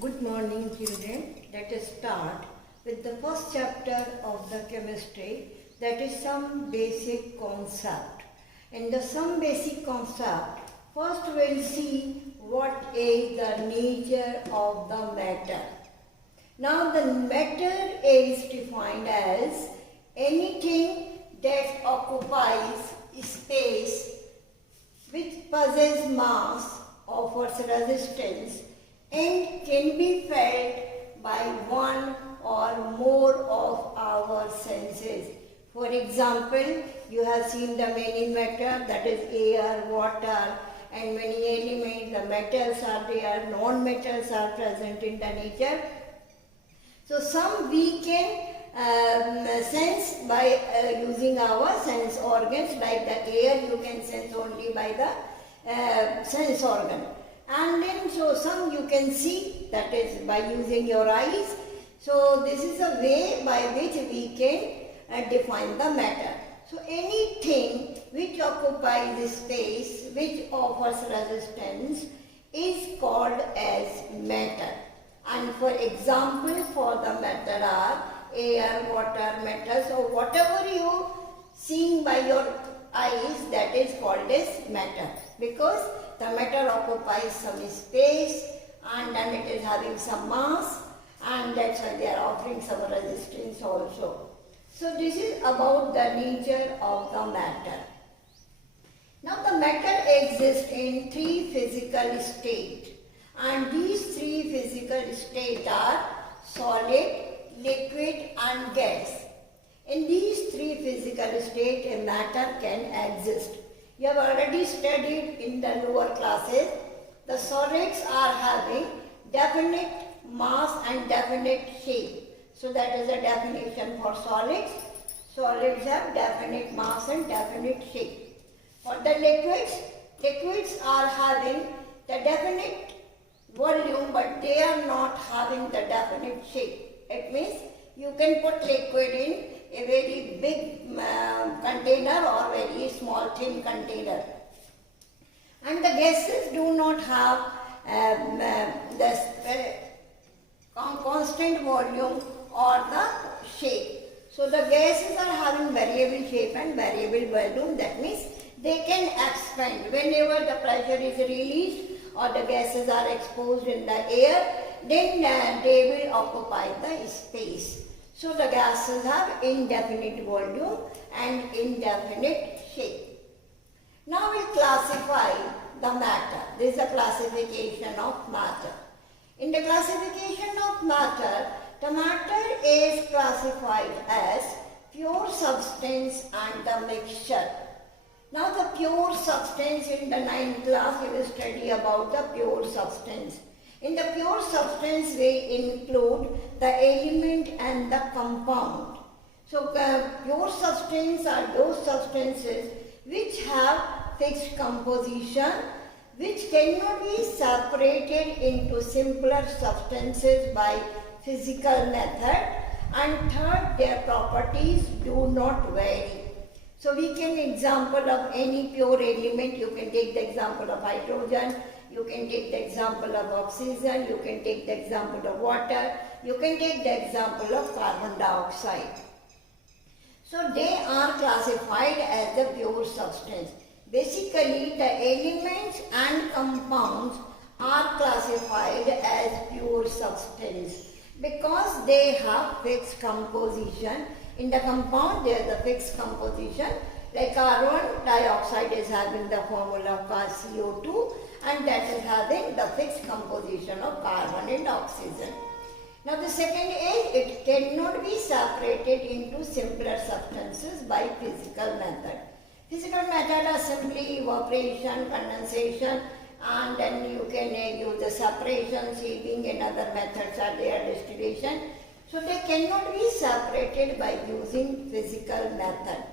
Good morning, children. Let us start with the first chapter of the chemistry, that is some basic concept. In the some basic concept, first we'll see what is the nature of the matter. Now the matter is defined as anything that occupies space, which possesses mass, offers resistance, and can be felt by one or more of our senses. For example, you have seen the many matter, that is air, water, and many elements. The metals are there, non-metals are present in the nature. So some we can sense by using our sense organs, like the air you can sense only by the sense organ. And then so some you can see, that is by using your eyes. So this is a way by which we can define the matter. So anything which occupies the space, which offers resistance, is called as matter. And for example, for the matter are air, water, metal. So whatever you seeing by your eyes, that is called as matter, because the matter occupies some space and then it is having some mass, and that's why they are offering some resistance also. So this is about the nature of the matter. Now the matter exists in three physical states, and these three physical states are solid, liquid and gas. In these three physical states, a matter can exist. You have already studied in the lower classes. The solids are having definite mass and definite shape. So that is a definition for solids. Solids have definite mass and definite shape. For the liquids, liquids are having the definite volume, but they are not having the definite shape. It means you can put liquid in a very big container or very small thin container. And the gases do not have the constant volume or the shape. So the gases are having variable shape and variable volume. That means they can expand. Whenever the pressure is released or the gases are exposed in the air, then they will occupy the space. So the gases have indefinite volume and indefinite shape. Now we classify the matter. This is a classification of matter. In the classification of matter, the matter is classified as pure substance and the mixture. Now the pure substance, in the 9th class you will study about the pure substance. In the pure substance we include the element and the compound. So pure substance are those substances which have fixed composition, which cannot be separated into simpler substances by physical method, and third, their properties do not vary. So we can example of any pure element. You can take the example of hydrogen, you can take the example of oxygen, you can take the example of water, you can take the example of carbon dioxide. So they are classified as the pure substance. Basically, the elements and compounds are classified as pure substance because they have fixed composition. In the compound, there is a fixed composition. Like carbon dioxide is having the formula of CO2, and that is having the fixed composition of carbon and oxygen. Now the second is, it cannot be separated into simpler substances by physical method. Physical method are simply evaporation, condensation, and then you can use the separation, sieving, and other methods are there, distillation. So they cannot be separated by using physical method.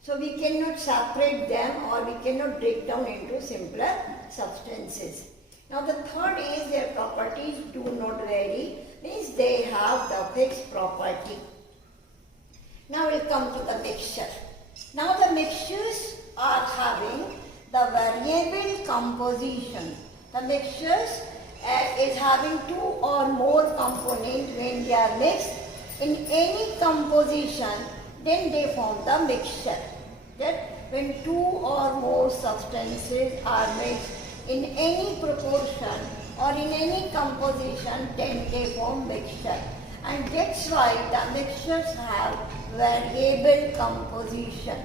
So we cannot separate them, or we cannot break down into simpler substances. Now the third is, their properties do not vary, means they have the fixed property. Now we come to the mixture. Now the mixtures are having the variable composition. The mixtures is having two or more components when they are mixed in any composition, then they form the mixture. That when two or more substances are mixed in any proportion or in any composition, then they form mixture. And that's why the mixtures have variable composition.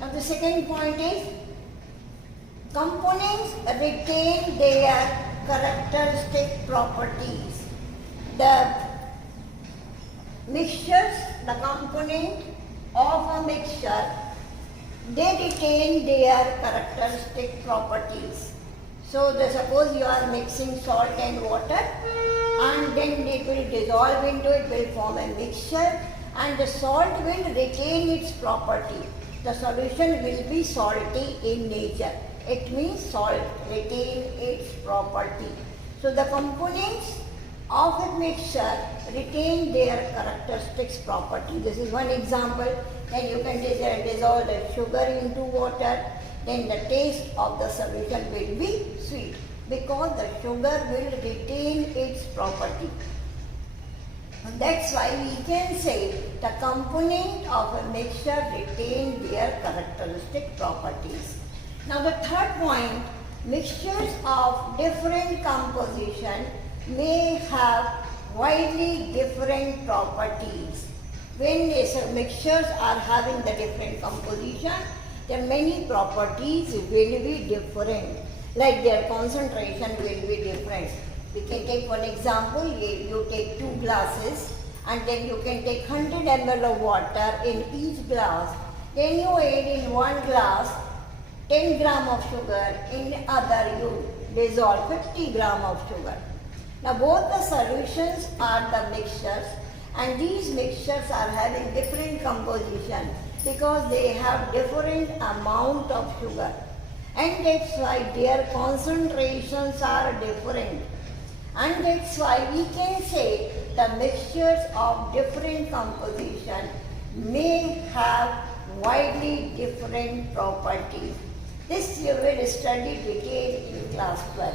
Now the second point is, components retain their characteristic properties. The mixtures, the component of a mixture, they retain their characteristic properties. So suppose you are mixing salt and water, and then it will dissolve into it, will form a mixture, and the salt will retain its property. The solution will be salty in nature. It means salt retain its property. So the components of a mixture retain their characteristics property. This is one example. Then you can dissolve the sugar into water, then the taste of the solution will be sweet because the sugar will retain its property. And that's why we can say the component of a mixture retain their characteristic properties. Now the third point, mixtures of different composition may have widely different properties. When mixtures are having the different composition, their many properties will be different, like their concentration will be different. We can take one example. You take 2 glasses and then you can take 100 ml of water in each glass. Then you add in one glass 10 gram of sugar, in other you dissolve 50 gram of sugar. Now both the solutions are the mixtures, and these mixtures are having different composition because they have different amount of sugar, and that's why their concentrations are different. And that's why we can say the mixtures of different composition may have widely different properties. This you will study detailed in class 12.